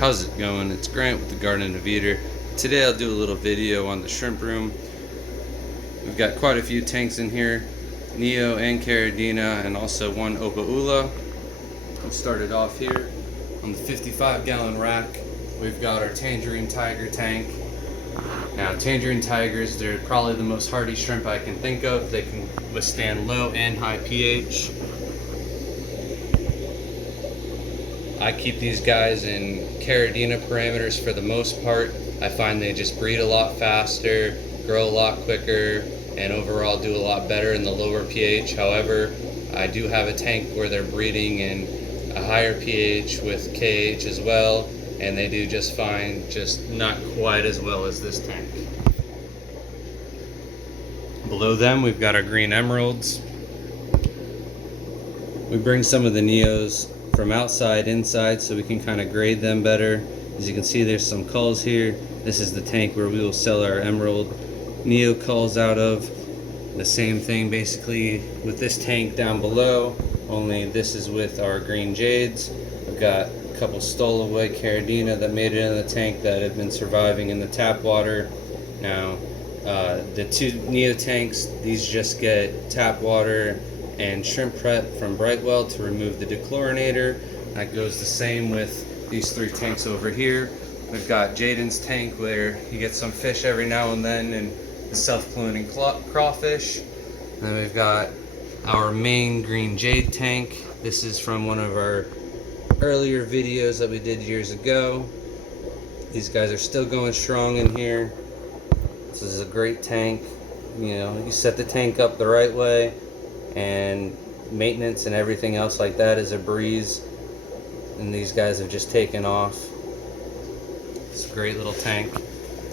How's it going? It's Grant with the Garden of Eater. Today I'll do a little video on the shrimp room. We've got quite a few tanks in here, Neo and Caridina, and also one Opae Ula. We'll start it off here on the 55-gallon rack. We've got our Tangerine Tiger tank. Now, Tangerine Tigers, they're probably the most hardy shrimp I can think of. They can withstand low and high pH. I keep these guys in Caridina parameters for the most part. I find they just breed a lot faster, grow a lot quicker, and overall do a lot better in the lower pH. However, I do have a tank where they're breeding in a higher pH with KH as well, and they do just fine, just not quite as well as this tank. Below them, we've got our green emeralds. We bring some of the Neos from outside inside so we can kind of grade them better. As you can see, there's some culls here. This is the tank where we will sell our emerald Neo culls out of. The same thing basically with this tank down below, only this is with our green jades. We've got a couple stowaway Caridina that made it in the tank that have been surviving in the tap water. Now the two Neo tanks, these just get tap water and shrimp prep from Brightwell to remove the dechlorinator. That goes the same with these three tanks over here. We've got Jaden's tank where he gets some fish every now and then and the self-cloning crawfish. And then we've got our main green jade tank. This is from one of our earlier videos that we did years ago. These guys are still going strong in here. This is a great tank. You know, you set the tank up the right way, and maintenance and everything else like that is a breeze, and these guys have just taken off. It's a great little tank.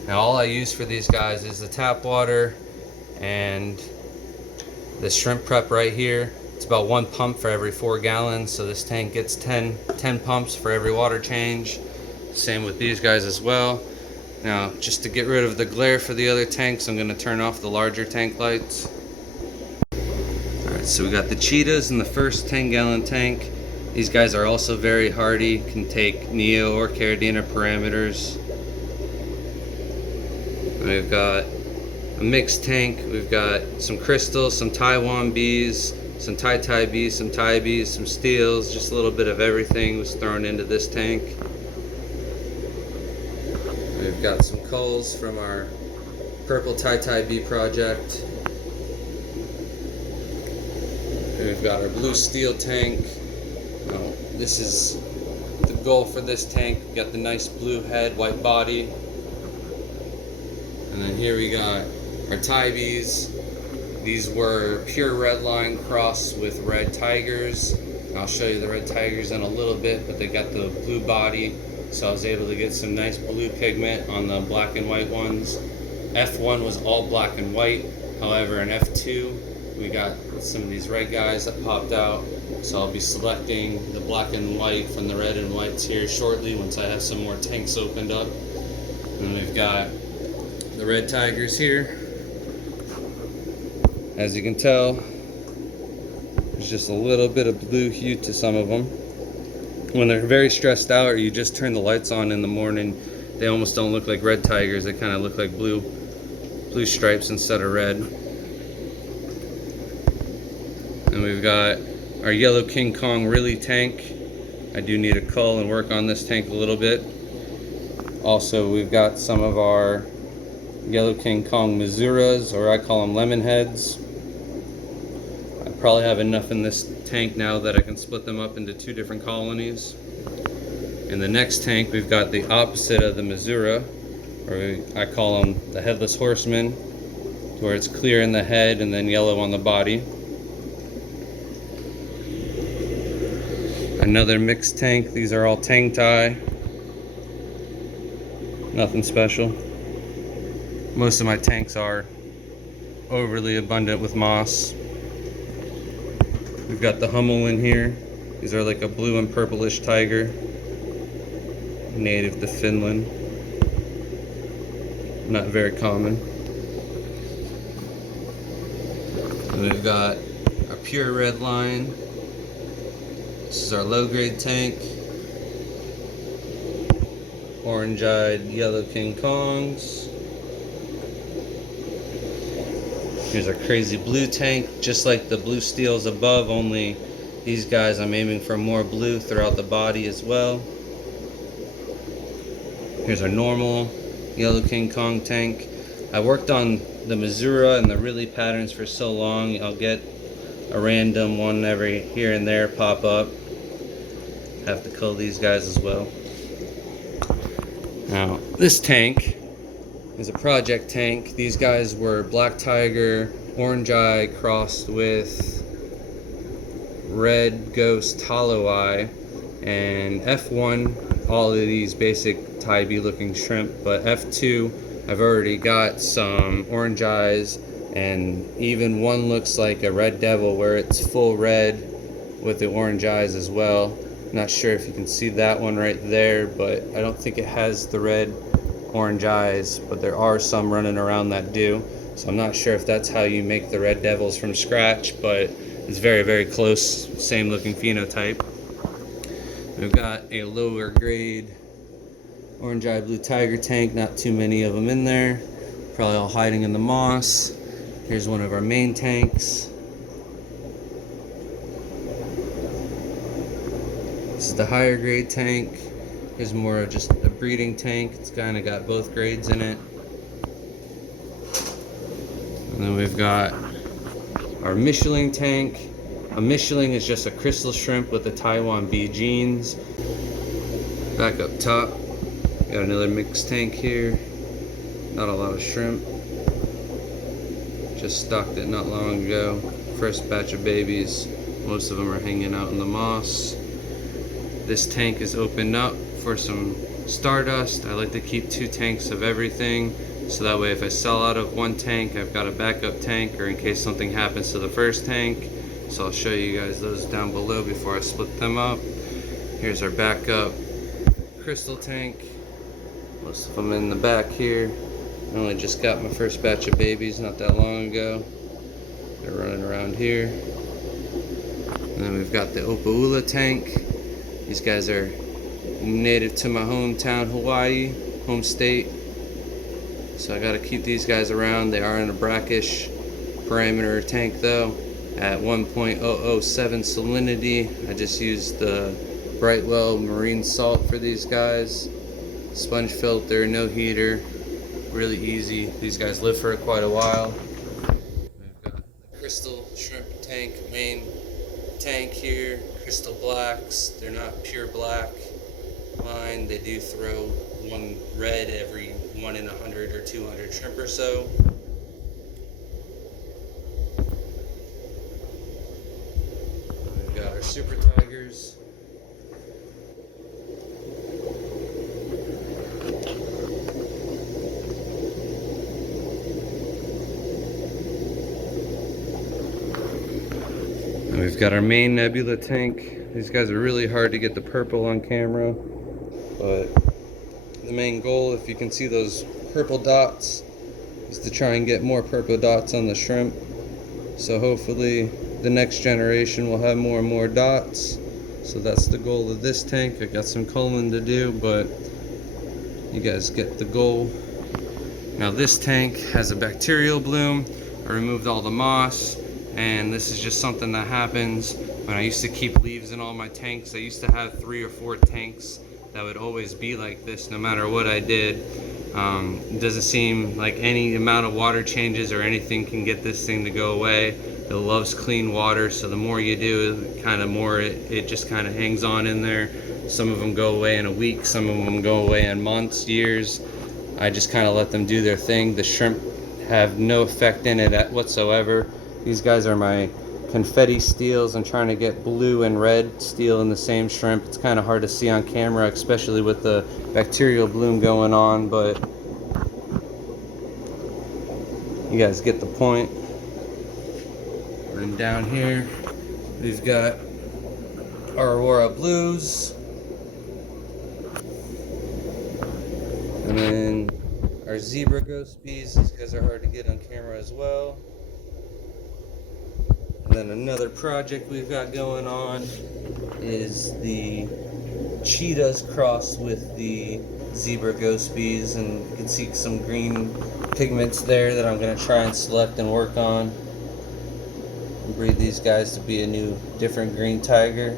Now all I use for these guys is the tap water and the shrimp prep right here. It's about 1 pump for every 4 gallons, so this tank gets 10 pumps for every water change. Same with these guys as well. Now, just to get rid of the glare for the other tanks, I'm going to turn off the larger tank lights. So we got the cheetahs in the first 10-gallon tank. These guys are also very hardy, can take Neo or Caridina parameters. We've got a mixed tank. We've got some crystals, some Taiwan bees, some Tai bees, some Thai bees, some steels, just a little bit of everything was thrown into this tank. We've got some culls from our purple Tai bee project. We've got our blue steel tank. This is the goal for this tank. We've got the nice blue head, white body. And then here we got our Thai bees. These were pure red line crossed with red tigers. And I'll show you the red tigers in a little bit, but they got the blue body. So I was able to get some nice blue pigment on the black and white ones. F1 was all black and white. However, in F2, we got some of these red guys that popped out, so I'll be selecting the black and white from the red and whites here shortly once I have some more tanks opened up. And we've got the red tigers here. As you can tell, there's just a little bit of blue hue to some of them. When they're very stressed out or you just turn the lights on in the morning, they almost don't look like red tigers. They kind of look like blue stripes instead of red. And we've got our yellow King Kong Really tank. I do need a cull and work on this tank a little bit. Also, we've got some of our yellow King Kong Misuras, or I call them lemon heads. I probably have enough in this tank now that I can split them up into 2 different colonies. In the next tank, we've got the opposite of the Misura, or I call them the headless horseman, where it's clear in the head and then yellow on the body. Another mixed tank. These are all Tang Tai. Nothing special. Most of my tanks are overly abundant with moss. We've got the Hummel in here. These are like a blue and purplish tiger, native to Finland. Not very common. And we've got our pure red line. This is our low grade tank. orange-eyed yellow King Kongs. Here's our crazy blue tank, just like the blue steels above, only these guys I'm aiming for more blue throughout the body as well. Here's our normal yellow King Kong tank. I worked on the Missouri and the really patterns for so long, I'll get a random one every here and there pop up. Have to cull these guys as well. Now, this tank is a project tank. These guys were Black Tiger, Orange Eye crossed with Red Ghost Hollow Eye, and F1, all of these basic Tybee looking shrimp, but F2, I've already got some orange eyes, and even one looks like a red devil where it's full red with the orange eyes as well. Not sure if you can see that one right there, but I don't think it has the red orange eyes, but there are some running around that do. So I'm not sure if that's how you make the red devils from scratch, but it's very, very close, same looking phenotype. We've got a lower grade orange eye blue tiger tank, not too many of them in there, probably all hiding in the moss. Here's one of our main tanks. This is the higher grade tank. Here's more of just a breeding tank. It's kind of got both grades in it. And then we've got our Michelin tank. A Michelin is just a crystal shrimp with the Taiwan B genes. Back up top, got another mixed tank here. Not a lot of shrimp. Just stocked it not long ago. First batch of babies. Most of them are hanging out in the moss. This tank is opened up for some stardust. I like to keep 2 tanks of everything, so that way if I sell out of one tank, I've got a backup tank, or in case something happens to the first tank. So I'll show you guys those down below before I split them up. Here's our backup crystal tank. Most of them in the back here. I only just got my first batch of babies not that long ago. They're running around here. And then we've got the Opae Ula tank. These guys are native to my hometown, Hawaii, home state. So I gotta keep these guys around. They are in a brackish parameter tank though, at 1.007 salinity. I just used the Brightwell marine salt for these guys. Sponge filter, no heater, really easy. These guys live for quite a while. We've got the crystal shrimp tank, main tank here. Crystal blacks, they're not pure black. Mine, they do throw one red every 1 in 100 or 200 shrimp or so. We've got our super tigers. And we've got our main nebula tank. These guys are really hard to get the purple on camera, but the main goal, if you can see those purple dots, is to try and get more purple dots on the shrimp. So hopefully the next generation will have more and more dots. So that's the goal of this tank. I got some culling to do, but you guys get the goal. Now this tank has a bacterial bloom. I removed all the moss, and this is just something that happens when I used to keep leaves in all my tanks. I used to have 3 or 4 tanks that would always be like this no matter what I did. It doesn't seem like any amount of water changes or anything can get this thing to go away. It loves clean water, so the more you do, kind of more it just kind of hangs on in there. Some of them go away in a week, some of them go away in months, years. I just kind of let them do their thing. The shrimp have no effect in it whatsoever. These guys are my confetti steels. I'm trying to get blue and red steel in the same shrimp. It's kind of hard to see on camera, especially with the bacterial bloom going on, but you guys get the point. And down here we've got our Aurora blues, and then our zebra ghost bees. These guys are hard to get on camera as well. And then another project we've got going on is the cheetahs crossed with the zebra ghost bees, and you can see some green pigments there that I'm going to try and select and work on and breed these guys to be a new different green tiger.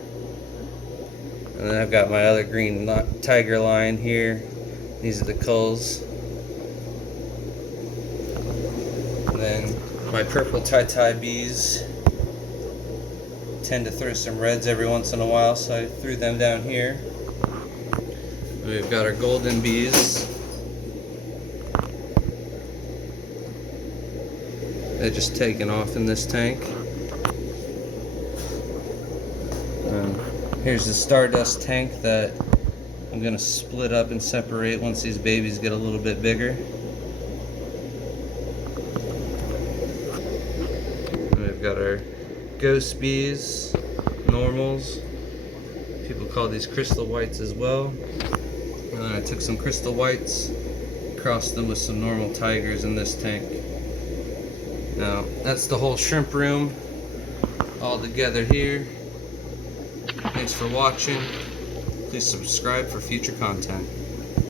And then I've got my other green tiger line here. These are the culls. And then my purple tie bees tend to throw some reds every once in a while, so I threw them down here. We've got our golden bees. They're just taking off in this tank. Here's the stardust tank that I'm going to split up and separate once these babies get a little bit bigger. And we've got our ghost bees, normals. People call these crystal whites as well. And then I took some crystal whites, crossed them with some normal tigers in this tank. Now, that's the whole shrimp room all together here. Thanks for watching. Please subscribe for future content.